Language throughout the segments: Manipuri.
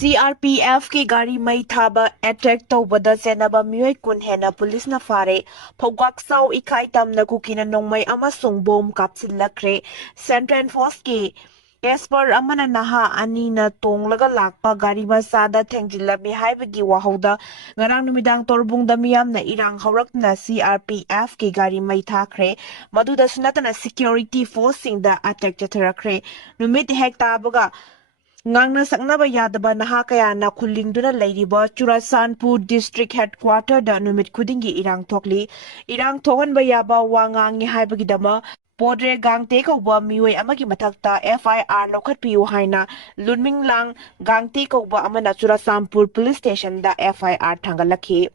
CRPF की गाड़ी मई थाबा अटैक तौबदा सेनबा मियोय कुन हेना पुलिस ना फारे फौगाक साउ इखाई तमना कुकीना नोंमई अमसुंग बोम कापसिलखरे सेंट्रल फोर्स की एसपर अमना नहा अनीना तोंगलगा लाकपा गाड़ी मसादा थेंजिलबी हाइबगी वाहौदा ngarang numidang torbungda miyamna irang haurakna CRPF की गाड़ी मई थाखरे मदुदा सुनतना security force सिंगदा attack चथरखरे नुमित Keck ताबगा ngang saknaba yadaba naha kaya na khulingduna leiriba Churasanpur district headquarter da numit khudingi irang thokli irang thohan ba yaba wangangi haibagidama Podre gangte ko ba miwe amagi mathakta FIR lokhat piu haina lunminglang gangte ko ba amana Churasanpur police station da FIR thangalakhi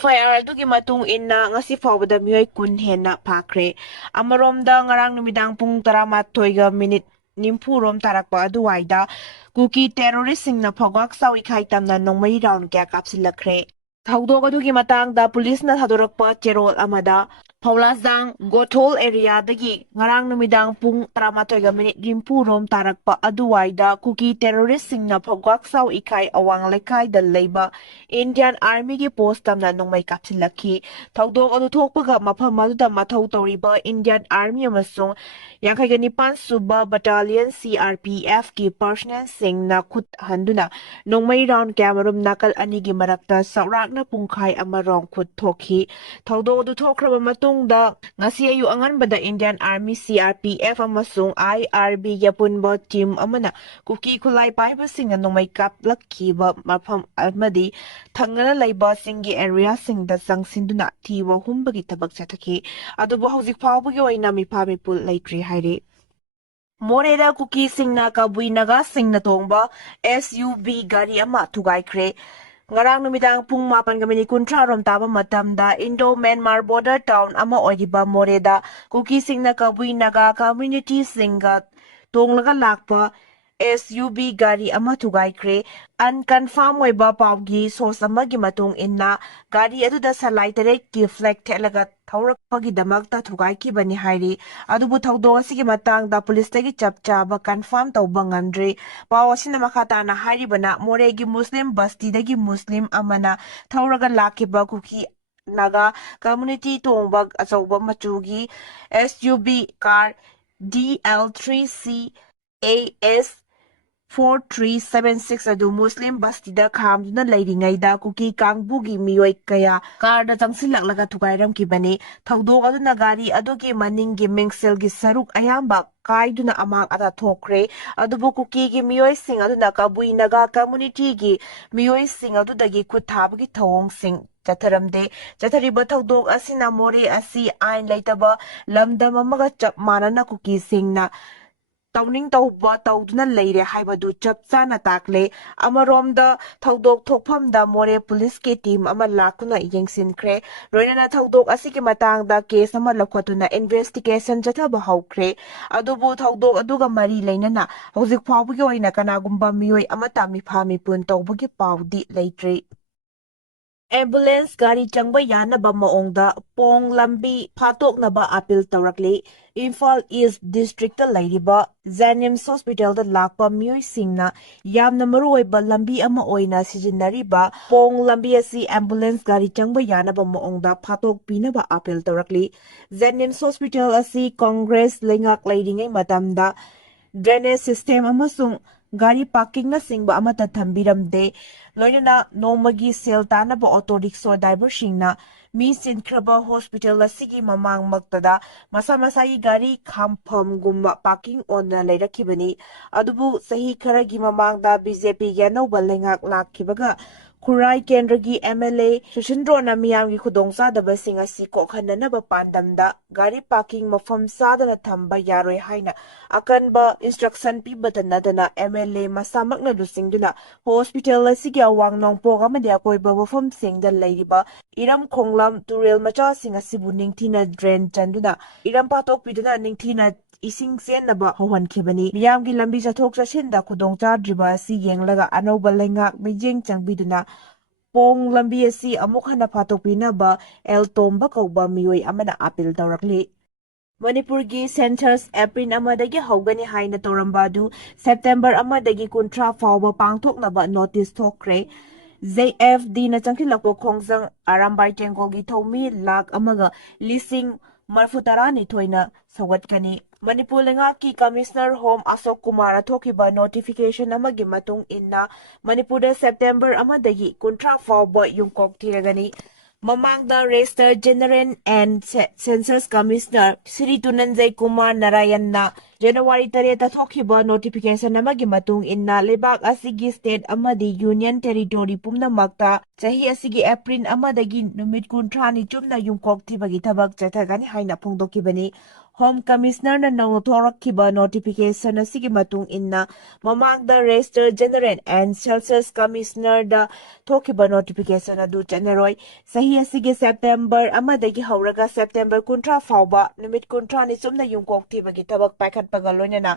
FIR adugi matung inna ngasi fawbada miyoy kun henna phakre amaromda ngarang numidang pung 12 ga minute nimpurom tarakpa aduwaida Kuki terrorist Singna phogak sawi khai tamna nongmai round kya kapsilakre Thawdok adugi matangda police na thadorakpa cherol amada Paulasdang Gothol area dagi ngarang numidang pung 13 ga minute rimpurom tarakpa aduwaida Kuki terrorist Singna phogak saw ikai awang lekai da leiba Indian Army gi post tamna nongmai kapsilakhi Thawdok adu thokpaga mafam maduda mathau toriba Indian Army amasung Yankhai Suba Battalion CRPF ki personnel Singna khut handuna nongmai round camarum nakal anigi marakta saurakna pungkhai amarong khut thokhi Thawdok adu thokraba matungda ngasi ayu anganbada Indian Army CRPF amasung IRB yapunba team amana kuki khulai paiba singa nongmai kaplakhiba mafam amadi thangana laiba singi area singda sangsinduna thiwa humbagi tabak chathaki adubu hauzik phawbagi oina mipha mipul leitri haire Moreh Kuki Singna Kabuinaga Singna Tongba SUV Gari ama Thugaikhre ngarang numidang pung 8:30 rom taba matamda Indo-Myanmar border town ama oidiba Moreh da Kuki Singna Kabuinaga community singa tonglaga lakpa SUV gari ama Thugaikhre unconfirm oiba pawgi source amagi matung inna gari aduda salai tarek ki flag thelaga thaurakpagi damakta thugaikibani hairi adubu thawdok asigi matangda police tagi chapchaba confirm tawba ngamdre paw asina makhata na hairibana Moreh gi Muslim basti dagi Muslim amana thauraga lakiba kuki naga community tongba achauba machugi SUV car DL3C AS 4376 adu Muslim bastida khamduna leiringaida kuki kangbugi miyoi kaya karda changsilaklaga thugairam kibani thawdok aduna gari adugi maningi mingselgi saruk ayamba kaiduna amang ata thokre adubu kuki gi miyoi sing aduna kabuinaga community gi miyoi sing adudagi khuthabagi thawong sing chatharamde chathariba thawdok asina Moreh asi ain leitaba lamdam amaga chap manana kuki singna Tauning tauba tauduna leire haibadu chapchana takle amaromda thaudok thokphamda Moreh police ke team ama lakuna yengsinkhre roinana thaudok asiki matangda case ama lakhwatuna investigation jathaba haukhre adubu thaudok aduga mari leinana hojik phawbugi oina kanagumba miyoi amata mipha mipun tawbugi pawdi leitre Ambulance gari changba yanaba maongda pong lambi phatoknaba appeal tawrakle Imphal East District ta leiriba Zanims Hospital da lakpa miyoi singna yamna maruoiba lambi ama oina sijinariba pong lambi asi ambulance gari changba yanaba maongda phatok pinaba appeal tawrakli Zanims Hospital asi Congress lengak leiringai matamda drainage system amasung gari parking na singba amata thambiramde loinana nomagi sel tanaba auto rickshaw driver singna mi sinkraba hospital asigi mamang maktada masa masai gari khampham gumba parking on na leirakibani adubu sahi kharagi mamangda BJP yanau balengak lakkibaga Kurai Kendragi MLA Sushindro Namiyamgi Khudongsa daba singa si kokhanana pandamda gari parking mafam sadana thamba yaroi haina akanba instruction pibatanadana MLA masamakna lusingduna hospital asigi awang nongpok amadi akoiba mafam singda leiriba iram khonglam turel macha singa sibu ningthina drain chanduna iram patok piduna ningthina ising senaba hohankhibani miyamgi lambi chathok chashinda khudongchadriba asi yenglaga anauba lengak mijeng changbiduna pong lambi asi amuk hana phatokpinaba el tomba kauba miyoi amana appeal tawrakli Manipurgi census April amadagi haugani haina torambadu September amadagi kuntra fawba pangthoknaba notice thokre. JFD na changkilakpo khongjang Arambai Tengolgi thomi lakh amaga lising marfutarani thoina sawgatkani. Manipur lengaki Commissioner Home Asok Kumara thokiba notification amagi matung inna Manipurda September amadagi kuntra fawba yungkok tiragani. Mamangda Register General and Census Commissioner Sri Tunanjay Kumar Narayan na January 3 thokiba notification amagi matung inna lebak asigi state amadi union territory pumnamakta chahi asigi April amadagi numit kuntrani chumna yungkok thibagi thabak chathagani haina phongdokibani. Home Commissioner na nangothorakkiba notification asigi matung inna mamangda Register General and Census Commissioner da thokiba notification adu chanaroi sahi asigi September amadagi hauraga September kuntra fawba numit kuntra ni chumna yungkok thibagi thabak paikhatpaga loinana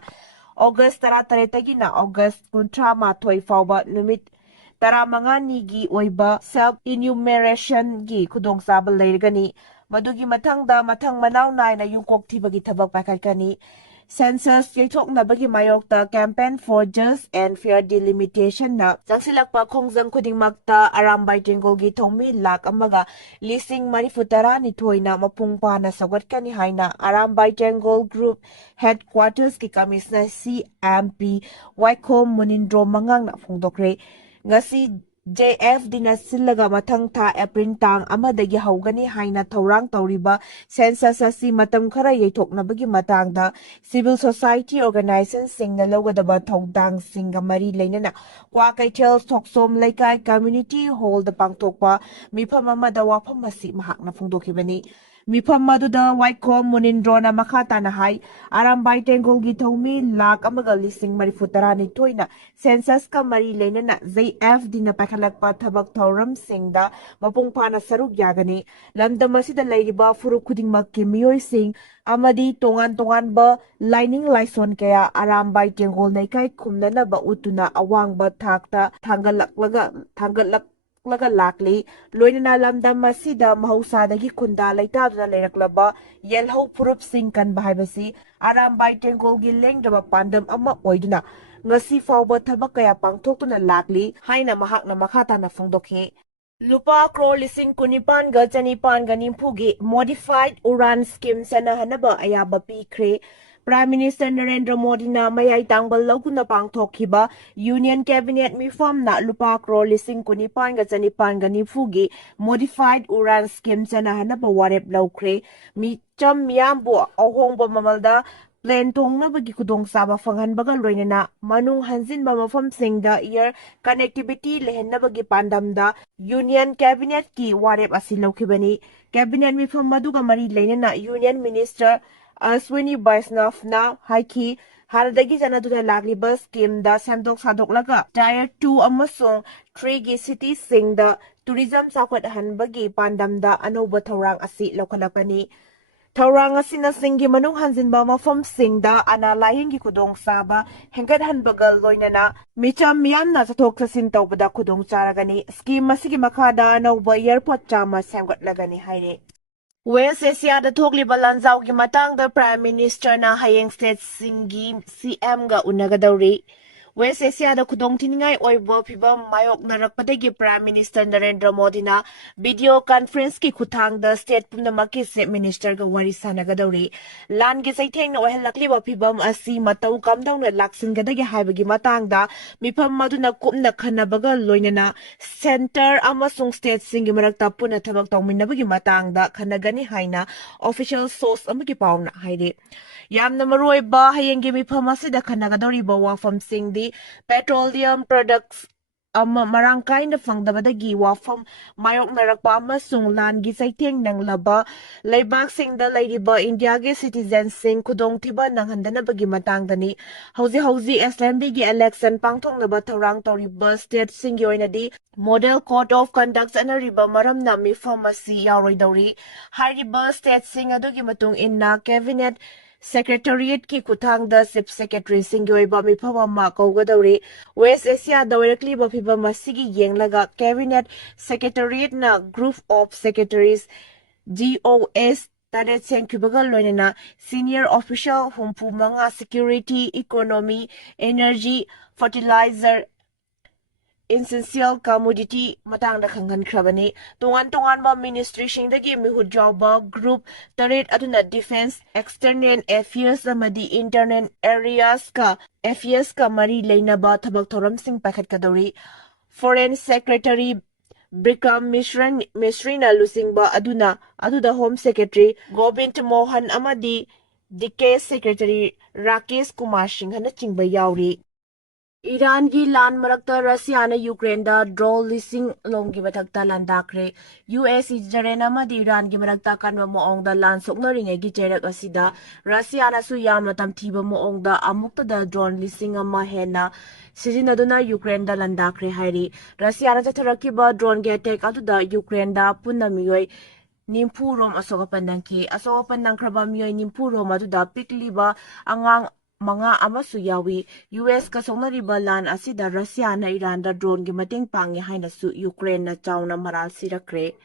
August 13 na August kuntra mathoi fawba numit taramangani gi oiba self enumeration gi khudongchaba leirgani madugi mathangda mathang manaw naina yungkok thibagi thabak paikhatkani. Census yaithoknabagi mayokta campaign for just and fair delimitation na changsilakpa khongjang khudingmakta Arambai Tengolgi thomi lakh amaga lising marifutara ni thoina mapungpana sawgatkani haina Arambai Tengol Group Headquarters ki Commissioner CMP Waikhom Munindro mangang na phongdokre. Ngasi JFD na silaga mathang tha April tang amadagi haugani haina thorang tawriba census asi matam khara yaithoknabagi matangda civil society organization singna logadaba thodang singa mari leinana kwa kaithel thoksom laikai community hall da pangthokpa mifam amada wafam asi mahakna phongdokibani. Mifam maduda Waikhom Munindrona makhatana hai Arambai Tengolgi thomi lakh amaga lising marifutarani thoina census ka mari leinana JFD na pakhalakpa thabak thoram singda mapungpana saruk yagani lamdam asida leiriba furuk khudingmakki miyoi sing amadi tongan ba lining laison kaya Arambai Tengol naikai khumnanaba utuna awangba thakta thangalak laga lakli loinana lamdam masida mahausadagi khunda leitaduna leiraklaba yelhau purup sing kan bahaibasi Arambai Tengolgi lengdraba pandam ama oiduna ngasi fawba thabak kaya pangthoktuna lakli haina mahakna makhatana phongdokhi. Lupa crore lising kunipan ga chanipan ga nimpugi modified uran scheme sanahanaba ayaba pikre. Prime Minister Narendra Modi na mayay tangbal laguna pangthokhiba Union Cabinet mifam na lupa crore lising kunipan ga chanipan ga nimpugi modified uran scheme sanahanaba warep laukre. Mi cham miyambu ahongba mamalda Plan tongnabagi khudongchaba phanghanbaga loinana manung hanjinba mafamsingda air connectivity lehennabagi pandamda Union Cabinet ki warep asi laukhibani. Cabinet mifam maduga mari leinana Union Minister Ashwini Vaishnav na haiki haradagi janaduna lagliba scheme da samdok sadoklaga Tier 2 amasong 3 gi cities singda tourism sakwat hanbagi pandamda anoba thorang asi laukhalakani. Thorang asina singi manung hanjinba mafamsingda ana layingi khudongchaba hengkathanbaga loinana micham miyamna chathok chasin tawbada khudongcharagani scheme asigi makhada anauba airport chama semgatlagani haire. West Asia da thokliba lanjawgi matangda Prime Minister na hayeng state singi CM ga unagadawri. West Asia da khudong tiningai oibo phibam mayok narakpadagi Prime Minister Narendra Modi na video conference ki khuthang da state pumnamaki chief minister ga wari sanagadawri. Lan gi saitheng na ohelakliba phibam asi matau kamdang na laksingadagi haibagi matangda mifam maduna kupna khanabaga loinana center amasung state singi marakta puna thabak tawminnabagi matangda khanagani haina official source amagi pauna haire. Yamna maruoiba hayengi mifam asida khanagadawriba wafamsingdi petroleum products marang kaina fangdabadagi wafam mayok narakpa amasung langi saitheng nanglaba leibaksingda leiriba Indiagi citizensing khudongthiba nanghandanabagi matangdani hauzi assembly gi election pangthoknaba thorang toriba state singi oinadi model code of conduct anariba maramna mifam asi yaroidawri hariba state sing adugi matung inna cabinet Secretariat ki kuthangda Chief Secretary Singyoiba mifawama kaugadawri West Asia directly bafiba masigi yenglaga Cabinet Secretariat na Group of Secretaries GOS taret senkhibaga loinana senior official humpu manga security, economy, energy, fertilizer, essential commodity matangda khanghankrabani tongan ministry singdagi mihut jawba group taret aduna defense external affairs amadi internal affairs ka mari leinaba thabak thoram sing pakhat kadori foreign secretary Bikram Misrina lusingba aduda home secretary Govind Mohan amadi DK secretary Rakesh Kumar Singh na chingba yauri Iran gi lan marakta Russia na Ukraine da drone lising lomgi mathakta landakre US Israel amadi Iran gi marakta kanwa moong da lan soknaringe gi cherak asida Russia na su yamna tamthiba moong da amukta da drone lising ama Henna sizinaduna Ukraine da landakre hairi Russia na chatharakiba drone ge attack aduda Ukraine da punna miyoi nimpu rom asoka pandangkraba miyoi nimpu rom aduda pikliba angang mga amasu yawi US ka songnariba lan asida Russia na Iran da drone gi mateng pangi haina su Ukraine na chawna maral sirakre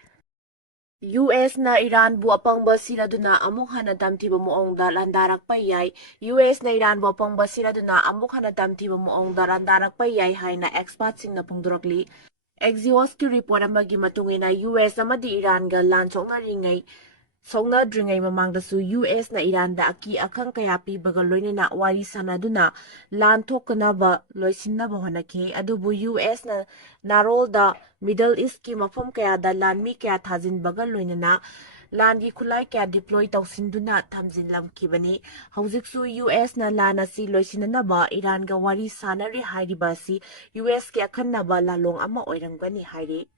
US na Iran bu apangba siraduna amuk hana tamtiba moongda landarakpa yai US na Iran bu apangba siraduna amuk hana tamtiba moongda landarakpa yai haina experts sing na pungdurakli Axios ki report amagi matungina US amadi Iran ga lan Songna dringai mamangdasu US na Iran da aki akang kaya pibaga loinina wari sanaduna lan thokanaba loisinaba honake adubu US na narol da Middle East ki mafam kaya da lan mi kaya thajin baga loinina lan gi khulai kaya deploy tawsinduna thamjin lamkibani haujiksu US na lan asi loisinanaba Iran ga wari sanari hairiba si US ki akhannaba lalong ama oirangani hairi